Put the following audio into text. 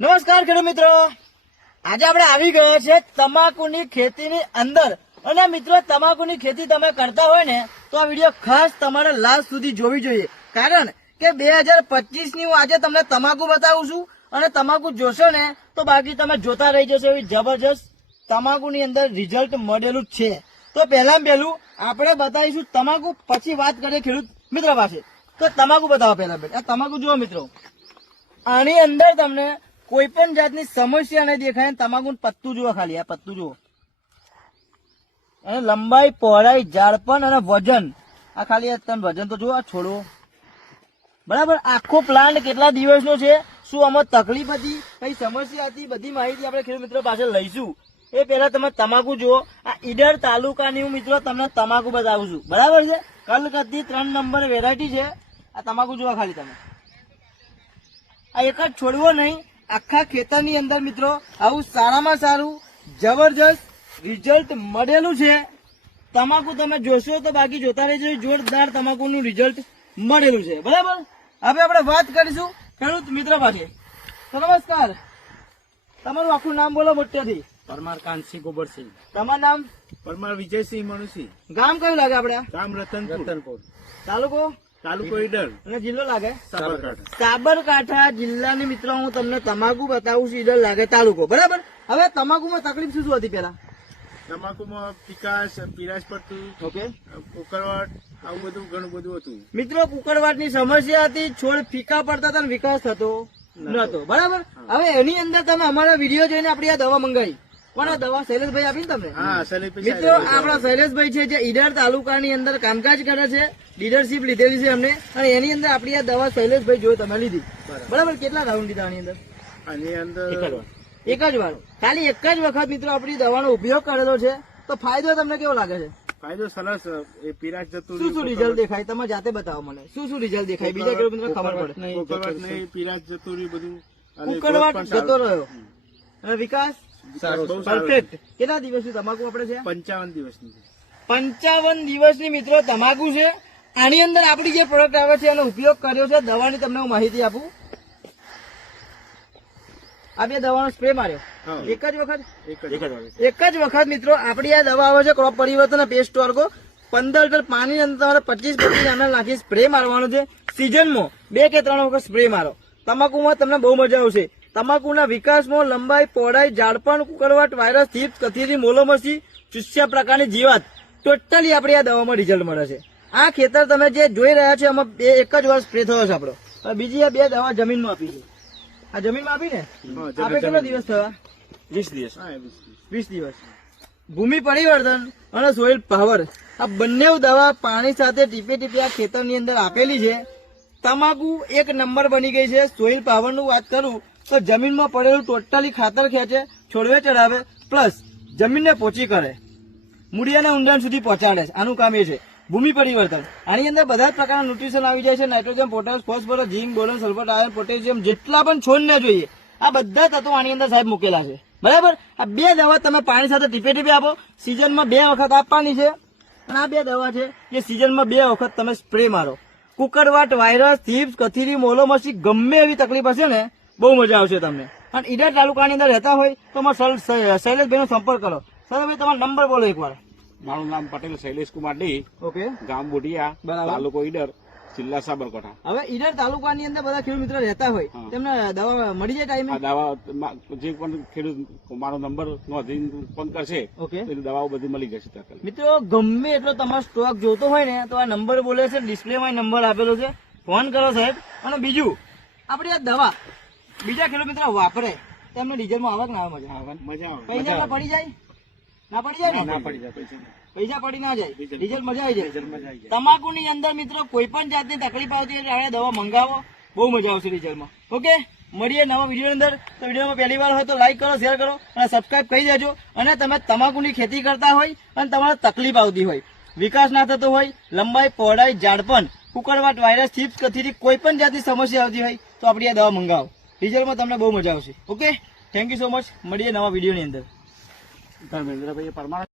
નમસ્કાર ખેડૂત મિત્રો, આજે આપણે આવી ગયા છે તમાકુની ખેતીની અંદર. અને મિત્રો, તમાકુની ખેતી તમે કરતા હોય ને તો આ વિડીયો ખાસ તમારે લાસ્ટ સુધી જોવી જોઈએ, કારણ કે 2025 ની હું આજે તમને તમાકુ બતાવું છું. અને તમાકુ જોશો ને તો બાકી તમે જોતા રહી જશો, એવી જબરજસ્ત તમાકુની અંદર રિઝલ્ટ મળેલું જ છે. તો પહેલા પહેલું આપણે બતાવીશું તમાકુ, પછી વાત કરીએ ખેડૂત મિત્રો પાસે. તો તમાકુ બતાવો પહેલા. આ તમાકુ જુઓ મિત્રો, આની અંદર તમને કોઈ પણ જાતની સમસ્યા નહીં દેખાય. તમાકુ પત્તું જુઓ, ખાલી આ પત્તું જુઓ, અને લંબાઈ, પહોળાઈ, ઝાડપણ અને વજન. આ ખાલી તમે વજન તો જુઓ, આ છોડવો બરાબર. આખો પ્લાન્ટ કેટલા દિવસનો છે, શું આમાં તકલીફ હતી, કઈ સમસ્યા હતી, બધી માહિતી આપણે ખેડૂત મિત્રો પાસે લઈશું. એ પહેલા તમે તમાકુ જુઓ. આ ઈડર તાલુકાની હું મિત્રો તમને તમાકુ બતાવું છું, બરાબર છે. કલકત્તી 3 નંબર વેરાયટી છે. આ તમાકુ જુઓ ખાલી તમે. આ એક જ છોડવો નહીં, આખા ખેતરની અંદર મિત્રો આવું સારામાં સારું જબરજસ્ત રિઝલ્ટ મળેલું છે. તમાકુ તમે જોશો તો બાકી જોતા રહેજો, જોરદાર તમાકુનું રિઝલ્ટ મળેલું છે, બરાબર. હવે આપણે વાત કરીશું ખેડૂત મિત્ર પાસે. તો નમસ્કાર, તમારું આખું નામ બોલો મોટેથી. પરમાર કાનસિંહ ગોબરસિંહ. તમારું નામ? પરમાર વિજયસિંહ મનુસિંહ. ગામ કયું લાગે આપણે? ગામ રતનપુર. તાલુકો? તાલુકો ઈડર અને જિલ્લો લાગે સાબરકાંઠા. સાબરકાંઠા જિલ્લાની મિત્રો હું તમને તમાકુ બતાવું છું. ઈડર લાગે તાલુકો, બરાબર. હવે તમાકુમાં તકલીફ શું શું હતી પેલા? તમાકુમાં પિકાસ, પીરાશ પડતું, ઓકે, ઉકળવાટ, આવું બધું ઘણું બધું હતું. મિત્રો કુકરવાટની સમસ્યા હતી, છોડ ફીકા પડતા હતા, વિકાસ થતો નતો, બરાબર. હવે એની અંદર તમે અમારા વિડીયો જોઈને આપણી આ દવા મંગાવી. પણ આ દવા શૈલેષભાઈ આપી ને તમને? હા, શૈલેષભાઈ. મિત્રો આપણા શૈલેષભાઈ છે જે ઈડર તાલુકાની અંદર કામકાજ કરે છે, લીડરશીપ લીધેલી છે એમને. અને એની અંદર આપણી આ દવા શૈલેષભાઈ જોઈ તમે લીધી, બરાબર. કેટલા રાઉન્ડ લીધા આની અંદર? આની અંદર એક જ વાર, ખાલી એક જ વખત મિત્રો આપણી દવાનો ઉપયોગ કરેલો છે. તો ફાયદો તમને કેવો લાગે છે? ફાયદો સરસ. એ પીરાશ જતું શું શું રિઝલ્ટ દેખાય તમે જાતે બતાવો મને. શું શું રિઝલ્ટ દેખાય, બીજા ખેડૂત મિત્રોને ખબર પડે. ઉકળવાટ નહીં, પીરાશ જતું રહ્યું બધું. અને ઉકળવાટ growth પણ જતો સારો. રહ્યો અને વિકાસ બહુ સારો. પરફેક્ટ. કેટલા દિવસની તમાકુ આપણે છે? 55 દિવસની છે. 55 દિવસની મિત્રો તમાકુ છે. આની અંદર આપણી જે પ્રોડક્ટ આવે છે એનો ઉપયોગ કર્યો છે. દવાની તમને હું માહિતી આપું. આ બે દવાનો સ્પ્રે માર્યો હા. એક જ વખત. એક જ વાર. એક જ વખત મિત્રો આપણી આ દવા આવે છે ક્રોપ પરિવર્તન પેસ્ટ વર્ગો. 15 લીટર પાણી અંદર તમારે 25 ml નાખી સ્પ્રે મારવાનો છે. સિઝનમાં 2 કે 3 વખત સ્પ્રે મારો. તમાકુમાં તમને બહુ મજા આવશે. તમાકુના વિકાસમાં લંબાઈ, પહોળાઈ, ઝાડપણ, કુકરવાટ, વાયરસ, થીપ, કથીરી, મોલોમસી, ચૂસ્યા પ્રકારની જીવાત, ટોટલી આપણી આ દવામાં રિઝલ્ટ મળે છે. આ ખેતર તમે જે જોઈ રહ્યા છો એમાં એક જ વાર સ્પ્રે થયો છે આપણો. હવે બીજી આ 2 દવા જમીનમાં આપી છે. આ જમીનમાં આપી ને આપણે કેટલો દિવસ થયા? 20 દિવસ. હા, 20 દિવસ. ભૂમિ પરિવર્તન અને સોઇલ પાવર, આ બંને દવા પાણી સાથે ટીપે ટીપે આ ખેતરની અંદર આપેલી છે. તમાકુ એક નંબર બની ગઈ છે. સોઇલ પાવર નું વાત કરું તો જમીનમાં પડેલું ટોટલી ખાતર ખેંચે, છોડવે ચડાવે, પ્લસ જમીનને પોચી કરે, મૂળિયાના ઊંડાણ સુધી પહોંચાડે છે. આનું કામ એ છે. ભૂમિ પરિવર્તન, આની અંદર બધા જ પ્રકારના ન્યુટ્રિશન આવી જાય છે. નાઇટ્રોજન, પોટાશ, ફોસ્ફરસ, ઝીંક, બોરોન, સલ્ફર, આયર્ન, પોટેશિયમ, જેટલા પણ છોડને જોઈએ આ બધા તત્વો આની અંદર સાહેબ મૂકેલા છે, બરાબર. આ 2 દવા તમે પાણી સાથે ટીપે ટીપે આપો. સિઝનમાં 2 વખત આપવાની છે. અને આ 2 દવા છે જે સિઝનમાં 2 વખત તમે સ્પ્રે મારો. કુકરવાટ, વાયરસ, થીપ્સ, કથીરી, મોલોમસી, ગમે એવી તકલીફ હશે ને બહુ મજા આવશે તમને. અને ઈડર તાલુકાની અંદર રહેતા હોય તો શૈલેષભાઈ નો સંપર્ક કરો. શૈલેષભાઈ તમારો નંબર બોલો એકવાર. મારું નામ પટેલ શૈલેષ કુમાર ડી, ઓકે, ગામ બોટિયા, બરાબર. તાલુકો ઈડર, જિલ્લા સાબરકાંઠા. હવે ઈડર તાલુકાની અંદર બધા ખેડૂત મિત્રો રહેતા હોય હા. તેમને દવા મળી જાય ટાઈમે? આ દવા જે પણ ખેડૂત મારો નંબર નોંધીને ફોન કરશે ઓકે, તો દવાઓ બધી મળી જશે તાત્કાલિક. મિત્રો ગમે એટલો તમારો સ્ટોક જોતો હોય ને તો આ નંબર બોલે છે, ડિસ્પ્લેમાં નંબર આપેલો છે, ફોન કરો સાહેબ. અને બીજું આપણી આ દવા બીજા ખેડૂત મિત્રો વાપરે તેમને ડીઝલમાં આવે કે ના આવે? મજા આવે. મજા આવે. પૈસા પડી જાય? ના પડી જાય ને? ના પડી જાય પૈસા. પૈસા પડી ના જાય, ડીઝલ મજા આવી જાય. મજા આવી જાય. તમાકુની અંદર મિત્રો કોઈ પણ જાતની તકલીફ આવતી હોય એટલે દવા મંગાવો, બહુ મજા આવશે રિઝલ્ટમાં. ઓકે, મળીએ નવા વિડીયો અંદર. તો વિડીયોમાં પહેલી વાર હોય તો લાઈક કરો, શેર કરો અને સબસ્ક્રાઇબ કરી દેજો. અને તમે તમાકુની ખેતી કરતા હોય અને તમારે તકલીફ આવતી હોય, વિકાસ ના થતો હોય, લંબાઈ, પહોળાઈ, ઝાડપણ, કુકરવાટ, વાયરસ, થીપ્સ, કથીરી, કોઈ પણ જાતની સમસ્યા આવતી હોય તો આપણી આ દવા મંગાવો. રિઝલ્ટમાં તમને બહુ મજા આવશે. Okay, thank you so much. મળીએ નવા વિડીયોની અંદર. ધર્મેન્દ્રભાઈ પરમાર.